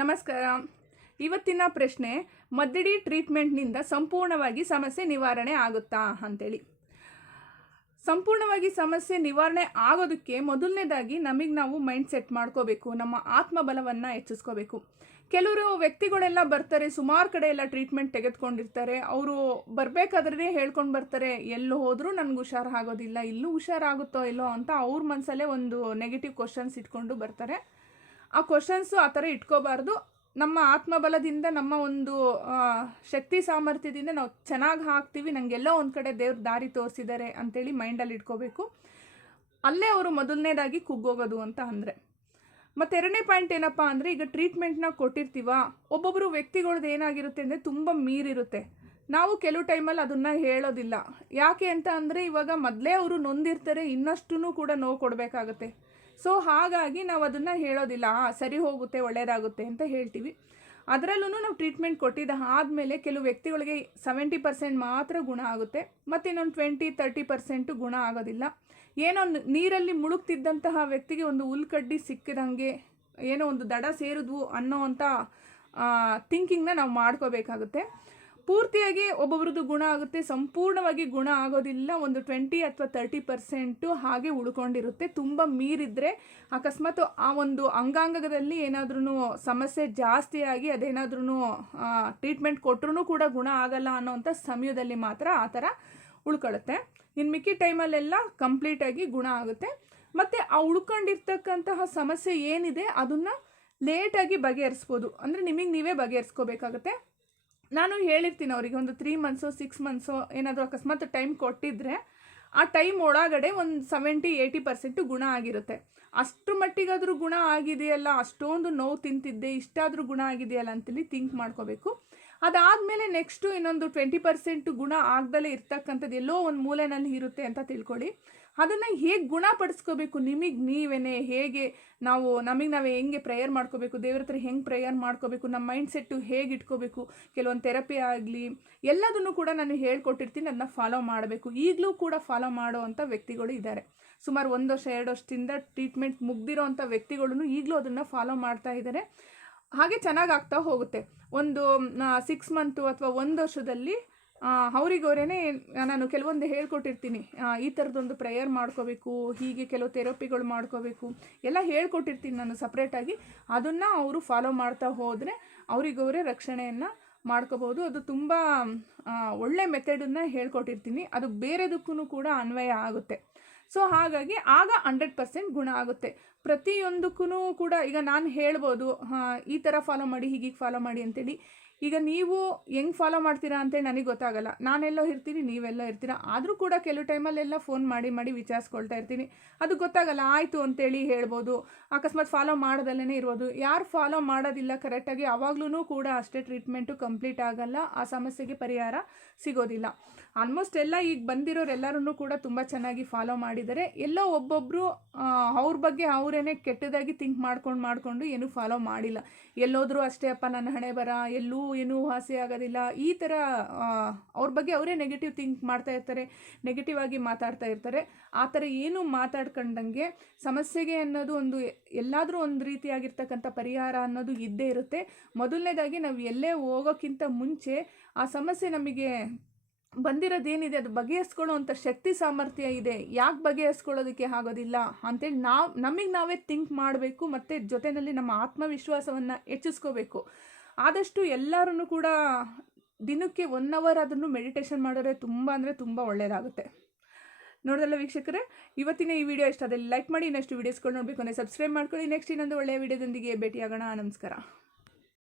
ನಮಸ್ಕಾರ. ಇವತ್ತಿನ ಪ್ರಶ್ನೆ, ಮದ್ದಿಡಿ ಟ್ರೀಟ್ಮೆಂಟ್ನಿಂದ ಸಂಪೂರ್ಣವಾಗಿ ಸಮಸ್ಯೆ ನಿವಾರಣೆ ಆಗುತ್ತಾ ಅಂತೇಳಿ. ಸಂಪೂರ್ಣವಾಗಿ ಸಮಸ್ಯೆ ನಿವಾರಣೆ ಆಗೋದಕ್ಕೆ ಮೊದಲನೇದಾಗಿ ನಮಗೆ ನಾವು ಮೈಂಡ್ ಸೆಟ್ ಮಾಡ್ಕೋಬೇಕು, ನಮ್ಮ ಆತ್ಮಬಲವನ್ನು ಹೆಚ್ಚಿಸ್ಕೋಬೇಕು. ಕೆಲವರು ವ್ಯಕ್ತಿಗಳೆಲ್ಲ ಬರ್ತಾರೆ, ಸುಮಾರು ಕಡೆ ಎಲ್ಲ ಟ್ರೀಟ್ಮೆಂಟ್ ತೆಗೆದುಕೊಂಡಿರ್ತಾರೆ, ಅವರು ಬರಬೇಕಾದ್ರೆ ಹೇಳ್ಕೊಂಡು ಬರ್ತಾರೆ, ಎಲ್ಲೂ ಹೋದರೂ ನನಗೆ ಹುಷಾರು ಆಗೋದಿಲ್ಲ, ಇಲ್ಲೂ ಹುಷಾರಾಗುತ್ತೋ ಇಲ್ಲೋ ಅಂತ ಅವ್ರ ಮನಸ್ಸಲ್ಲೇ ಒಂದು ನೆಗೆಟಿವ್ ಕ್ವಶನ್ಸ್ ಇಟ್ಕೊಂಡು ಬರ್ತಾರೆ. ಆ ಕ್ವಶನ್ಸು ಆ ಥರ ಇಟ್ಕೋಬಾರ್ದು. ನಮ್ಮ ಆತ್ಮಬಲದಿಂದ, ನಮ್ಮ ಒಂದು ಶಕ್ತಿ ಸಾಮರ್ಥ್ಯದಿಂದ ನಾವು ಚೆನ್ನಾಗಿ ಹಾಕ್ತೀವಿ. ನನಗೆಲ್ಲೋ ಒಂದು ಕಡೆ ದೇವ್ರ ದಾರಿ ತೋರಿಸಿದ್ದಾರೆ ಅಂತೇಳಿ ಮೈಂಡಲ್ಲಿ ಇಟ್ಕೋಬೇಕು. ಅಲ್ಲೇ ಅವರು ಮೊದಲನೇದಾಗಿ ಕುಗ್ಗೋಗೋದು ಅಂತ ಅಂದರೆ. ಮತ್ತು ಎರಡನೇ ಪಾಯಿಂಟ್ ಏನಪ್ಪ ಅಂದರೆ ಈಗ ಟ್ರೀಟ್ಮೆಂಟ್ನ ಕೊಟ್ಟಿರ್ತೀವ ಒಬ್ಬೊಬ್ಬರು ವ್ಯಕ್ತಿಗಳ್ದು ಏನಾಗಿರುತ್ತೆ ಅಂದರೆ ತುಂಬ ಮೀರಿರುತ್ತೆ. ನಾವು ಕೆಲವು ಟೈಮಲ್ಲಿ ಅದನ್ನು ಹೇಳೋದಿಲ್ಲ. ಯಾಕೆ ಅಂತ ಅಂದರೆ ಇವಾಗ ಮೊದಲೇ ಅವರು ನೊಂದಿರ್ತಾರೆ ಇನ್ನಷ್ಟು ಕೂಡ ನೋವು ಕೊಡಬೇಕಾಗತ್ತೆ. ಸೊ ಹಾಗಾಗಿ ನಾವು ಅದನ್ನು ಹೇಳೋದಿಲ್ಲ. ಸರಿ ಹೋಗುತ್ತೆ ಒಳ್ಳೆಯದಾಗುತ್ತೆ ಅಂತ ಹೇಳ್ತೀವಿ. ಅದರಲ್ಲೂ ನಾವು ಟ್ರೀಟ್ಮೆಂಟ್ ಕೊಟ್ಟಿದ್ದ ಆದಮೇಲೆ ಕೆಲವು ವ್ಯಕ್ತಿಗಳಿಗೆ ಸೆವೆಂಟಿ ಪರ್ಸೆಂಟ್ ಮಾತ್ರ ಗುಣ ಆಗುತ್ತೆ. ಮತ್ತು ಇನ್ನೊಂದು ಟ್ವೆಂಟಿ ತರ್ಟಿ ಪರ್ಸೆಂಟು ಗುಣ ಆಗೋದಿಲ್ಲ. ಏನೋ ನೀರಲ್ಲಿ ಮುಳುಗ್ತಿದ್ದಂತಹ ವ್ಯಕ್ತಿಗೆ ಒಂದು ಹುಲ್ಕಡ್ಡಿ ಸಿಕ್ಕಿದಂಗೆ ಏನೋ ಒಂದು ದಡ ಸೇರಿದ್ವು ಅನ್ನೋ ಅಂಥ ಥಿಂಕಿಂಗ್ನ ನಾವು ಮಾಡ್ಕೋಬೇಕಾಗುತ್ತೆ. ಪೂರ್ತಿಯಾಗಿ ಒಬ್ಬೊಬ್ರದ್ದು ಗುಣ ಆಗುತ್ತೆ, ಸಂಪೂರ್ಣವಾಗಿ ಗುಣ ಆಗೋದಿಲ್ಲ, ಒಂದು ಟ್ವೆಂಟಿ ಅಥವಾ ತರ್ಟಿ ಪರ್ಸೆಂಟು ಹಾಗೆ ಉಳ್ಕೊಂಡಿರುತ್ತೆ. ತುಂಬ ಮೀರಿದ್ರೆ ಅಕಸ್ಮಾತ್ ಆ ಒಂದು ಅಂಗಾಂಗದಲ್ಲಿ ಏನಾದ್ರೂ ಸಮಸ್ಯೆ ಜಾಸ್ತಿಯಾಗಿ ಅದೇನಾದ್ರೂ ಟ್ರೀಟ್ಮೆಂಟ್ ಕೊಟ್ಟರು ಕೂಡ ಗುಣ ಆಗಲ್ಲ ಅನ್ನೋವಂಥ ಸಮಯದಲ್ಲಿ ಮಾತ್ರ ಆ ಥರ ಉಳ್ಕೊಳ್ಳುತ್ತೆ. ಇನ್ನು ಮಿಕ್ಕಿ ಟೈಮಲ್ಲೆಲ್ಲ ಕಂಪ್ಲೀಟಾಗಿ ಗುಣ ಆಗುತ್ತೆ. ಮತ್ತು ಆ ಉಳ್ಕೊಂಡಿರ್ತಕ್ಕಂತಹ ಸಮಸ್ಯೆ ಏನಿದೆ, ಅದನ್ನು ಲೇಟಾಗಿ ಬಗೆಹರಿಸ್ಬೋದು. ಅಂದರೆ ನಿಮಗೆ ನೀವೇ ಬಗೆಹರಿಸ್ಕೋಬೇಕಾಗತ್ತೆ. ನಾನು ಹೇಳಿರ್ತೀನಿ ಅವರಿಗೆ ಒಂದು ತ್ರೀ ಮಂತ್ಸು ಸಿಕ್ಸ್ ಮಂತ್ಸು ಏನಾದರೂ ಅಕಸ್ಮಾತ್ ಟೈಮ್ ಕೊಟ್ಟಿದ್ರೆ ಆ ಟೈಮ್ ಒಳಗಡೆ ಒಂದು ಸೆವೆಂಟಿ ಏಯ್ಟಿ ಪರ್ಸೆಂಟು ಗುಣ ಆಗಿರುತ್ತೆ. ಅಷ್ಟು ಮಟ್ಟಿಗಾದರೂ ಗುಣ ಆಗಿದೆಯಲ್ಲ, ಅಷ್ಟೊಂದು ನೋವು ತಿಂತಿದ್ದೆ, ಇಷ್ಟಾದರೂ ಗುಣ ಆಗಿದೆಯಲ್ಲ ಅಂತೇಳಿ ಥಿಂಕ್ ಮಾಡ್ಕೋಬೇಕು. ಅದಾದಮೇಲೆ ನೆಕ್ಸ್ಟು ಇನ್ನೊಂದು ಟ್ವೆಂಟಿ ಪರ್ಸೆಂಟ್ ಗುಣ ಆಗ್ದಲೇ ಇರ್ತಕ್ಕಂಥದ್ದು ಎಲ್ಲೋ ಒಂದು ಮೂಲೆನಲ್ಲಿ ಇರುತ್ತೆ ಅಂತ ತಿಳ್ಕೊಳ್ಳಿ. ಅದನ್ನು ಹೇಗೆ ಗುಣಪಡಿಸ್ಕೋಬೇಕು ನಿಮಗೆ ನೀವೇನೆ? ಹೇಗೆ ನಾವು, ನಮಗೆ ನಾವೇ ಹೆಂಗೆ ಪ್ರೇಯರ್ ಮಾಡ್ಕೋಬೇಕು? ದೇವ್ರ ಹತ್ರ ಹೆಂಗೆ ಪ್ರೇಯರ್ ಮಾಡ್ಕೋಬೇಕು? ನಮ್ಮ ಮೈಂಡ್ ಸೆಟ್ಟು ಹೇಗೆ ಇಟ್ಕೋಬೇಕು? ಕೆಲವೊಂದು ಥೆರಪಿ ಆಗಲಿ, ಎಲ್ಲದನ್ನು ಕೂಡ ನಾನು ಹೇಳ್ಕೊಟ್ಟಿರ್ತೀನಿ ಅದನ್ನ ಫಾಲೋ ಮಾಡಬೇಕು. ಈಗಲೂ ಕೂಡ ಫಾಲೋ ಮಾಡೋ ಅಂಥ ವ್ಯಕ್ತಿಗಳು ಇದ್ದಾರೆ ಸುಮಾರು ಒಂದು ವರ್ಷ, ಎರಡು ವರ್ಷದಿಂದ ಟ್ರೀಟ್ಮೆಂಟ್ ಮುಗ್ದಿರೋ ಅಂಥ ವ್ಯಕ್ತಿಗಳು ಈಗಲೂ ಅದನ್ನು ಫಾಲೋ ಮಾಡ್ತಾ ಇದ್ದಾರೆ ಹಾಗೆ ಚೆನ್ನಾಗಿ ಆಗ್ತಾ ಹೋಗುತ್ತೆ. ಒಂದು ಸಿಕ್ಸ್ ಮಂತು ಅಥವಾ ಒಂದು ವರ್ಷದಲ್ಲಿ ಅವರಿಗವರೇ ನಾನು ಕೆಲವೊಂದು ಹೇಳ್ಕೊಟ್ಟಿರ್ತೀನಿ. ಈ ಥರದೊಂದು ಪ್ರೇಯರ್ ಮಾಡ್ಕೋಬೇಕು, ಹೀಗೆ ಕೆಲವು ಥೆರಪಿಗಳು ಮಾಡ್ಕೋಬೇಕು, ಎಲ್ಲ ಹೇಳ್ಕೊಟ್ಟಿರ್ತೀನಿ ನಾನು ಸಪ್ರೇಟಾಗಿ ಅದನ್ನು ಅವರು ಫಾಲೋ ಮಾಡ್ತಾ ಹೋದರೆ ಅವರಿಗವರೇ ರಕ್ಷಣೆಯನ್ನು ಮಾಡ್ಕೋಬೋದು ಅದು ತುಂಬ ಒಳ್ಳೆ ಮೆಥಡನ್ನು ಹೇಳ್ಕೊಟ್ಟಿರ್ತೀನಿ. ಅದು ಬೇರೆದಕ್ಕೂ ಕೂಡ ಅನ್ವಯ ಆಗುತ್ತೆ. ಸೊ ಹಾಗಾಗಿ ಆಗ ಹಂಡ್ರೆಡ್ ಪರ್ಸೆಂಟ್ ಗುಣ ಆಗುತ್ತೆ. ಪ್ರತಿಯೊಂದಕ್ಕೂ ಕೂಡ ಈಗ ನಾನು ಹೇಳ್ಬೋದು ಈ ಥರ ಫಾಲೋ ಮಾಡಿ, ಹೀಗೀಗೆ ಫಾಲೋ ಮಾಡಿ ಅಂತೇಳಿ. ಈಗ ನೀವು ಹೆಂಗೆ ಫಾಲೋ ಮಾಡ್ತೀರಾ ಅಂತೇಳಿ ನನಗೆ ಗೊತ್ತಾಗಲ್ಲ. ನಾನೆಲ್ಲೋ ಇರ್ತೀನಿ, ನೀವೆಲ್ಲೋ ಇರ್ತೀರಾ. ಆದರೂ ಕೂಡ ಕೆಲವು ಟೈಮಲ್ಲೆಲ್ಲ ಫೋನ್ ಮಾಡಿ ಮಾಡಿ ವಿಚಾರಿಸ್ಕೊಳ್ತಾ ಇರ್ತೀನಿ. ಅದು ಗೊತ್ತಾಗಲ್ಲ, ಆಯಿತು ಅಂತೇಳಿ ಹೇಳ್ಬೋದು. ಅಕಸ್ಮಾತ್ ಫಾಲೋ ಮಾಡೋದಲ್ಲೇ ಇರ್ಬೋದು. ಯಾರು ಫಾಲೋ ಮಾಡೋದಿಲ್ಲ ಕರೆಕ್ಟಾಗಿ ಆವಾಗ್ಲೂ ಕೂಡ ಅಷ್ಟೇ ಟ್ರೀಟ್ಮೆಂಟು ಕಂಪ್ಲೀಟ್ ಆಗಲ್ಲ. ಆ ಸಮಸ್ಯೆಗೆ ಪರಿಹಾರ ಸಿಗೋದಿಲ್ಲ. ಆಲ್ಮೋಸ್ಟ್ ಎಲ್ಲ ಈಗ ಬಂದಿರೋರೆಲ್ಲರೂ ಕೂಡ ತುಂಬ ಚೆನ್ನಾಗಿ ಫಾಲೋ ಮಾಡಿದ್ದಾರೆ. ಎಲ್ಲ ಒಬ್ಬೊಬ್ಬರು ಅವ್ರ ಬಗ್ಗೆ ಅವರೇನೆ ಕೆಟ್ಟದಾಗಿ ಥಿಂಕ್ ಮಾಡ್ಕೊಂಡು ಮಾಡಿಕೊಂಡು ಏನೂ ಫಾಲೋ ಮಾಡಿಲ್ಲ. ಎಲ್ಲೋದ್ರೂ ಅಷ್ಟೇ ಅಪ್ಪ ನನ್ನ ಹಣೆ ಬರ, ಎಲ್ಲೂ ಏನೂ ವಾಸಿ ಆಗೋದಿಲ್ಲ. ಈ ಥರ ಅವ್ರ ಬಗ್ಗೆ ಅವರೇ ನೆಗೆಟಿವ್ ಥಿಂಕ್ ಮಾಡ್ತಾ ಇರ್ತಾರೆ ನೆಗೆಟಿವ್ ಆಗಿ ಮಾತಾಡ್ತಾ ಇರ್ತಾರೆ. ಆ ಥರ ಏನು ಮಾತಾಡ್ಕೊಂಡಂಗೆ ಸಮಸ್ಯೆಗೆ ಅನ್ನೋದು ಒಂದು ಎಲ್ಲಾದರೂ ಒಂದು ರೀತಿಯಾಗಿರ್ತಕ್ಕಂಥ ಪರಿಹಾರ ಅನ್ನೋದು ಇದ್ದೇ ಇರುತ್ತೆ. ಮೊದಲನೇದಾಗಿ ನಾವು ಎಲ್ಲೇ ಹೋಗೋಕ್ಕಿಂತ ಮುಂಚೆ ಆ ಸಮಸ್ಯೆ ನಮಗೆ ಬಂದಿರೋದೇನಿದೆ? ಅದು ಬಗೆಹರಿಸ್ಕೊಳ್ಳೋ ಅಂಥ ಶಕ್ತಿ, ಸಾಮರ್ಥ್ಯ ಇದೆ. ಯಾಕೆ ಬಗೆಹರಿಸ್ಕೊಳ್ಳೋದಕ್ಕೆ ಆಗೋದಿಲ್ಲ? ಅಂತೇಳಿ ನಾವು, ನಮಗೆ ನಾವೇ ಥಿಂಕ್ ಮಾಡಬೇಕು ಮತ್ತು ಜೊತೆಯಲ್ಲಿ ನಮ್ಮ ಆತ್ಮವಿಶ್ವಾಸವನ್ನು ಹೆಚ್ಚಿಸ್ಕೋಬೇಕು. ಆದಷ್ಟು ಎಲ್ಲರೂ ಕೂಡ ದಿನಕ್ಕೆ ಒನ್ ಅವರ್ ಅದನ್ನು ಮೆಡಿಟೇಷನ್ ಮಾಡಿದ್ರೆ ತುಂಬ ಅಂದರೆ ತುಂಬ ಒಳ್ಳೆಯದಾಗುತ್ತೆ ನೋಡಿದಲ್ಲ ವೀಕ್ಷಕರೇ? ಇವತ್ತಿನ ಈ ವಿಡಿಯೋ ಇಷ್ಟ ಅದೇ ಲೈಕ್ ಮಾಡಿ, ಇನ್ನಷ್ಟು ವೀಡಿಯೋಸ್ಗಳು ನೋಡಬೇಕು ಅಂದರೆ ಸಬ್ಸ್ಕ್ರೈಬ್ ಮಾಡ್ಕೊಳ್ಳಿ. ನೆಕ್ಸ್ಟ್ ಇನ್ನೊಂದು ಒಳ್ಳೆಯ ವಿಡಿಯೋದೊಂದಿಗೆ ಭೇಟಿಯಾಗೋಣ. ನಮಸ್ಕಾರ.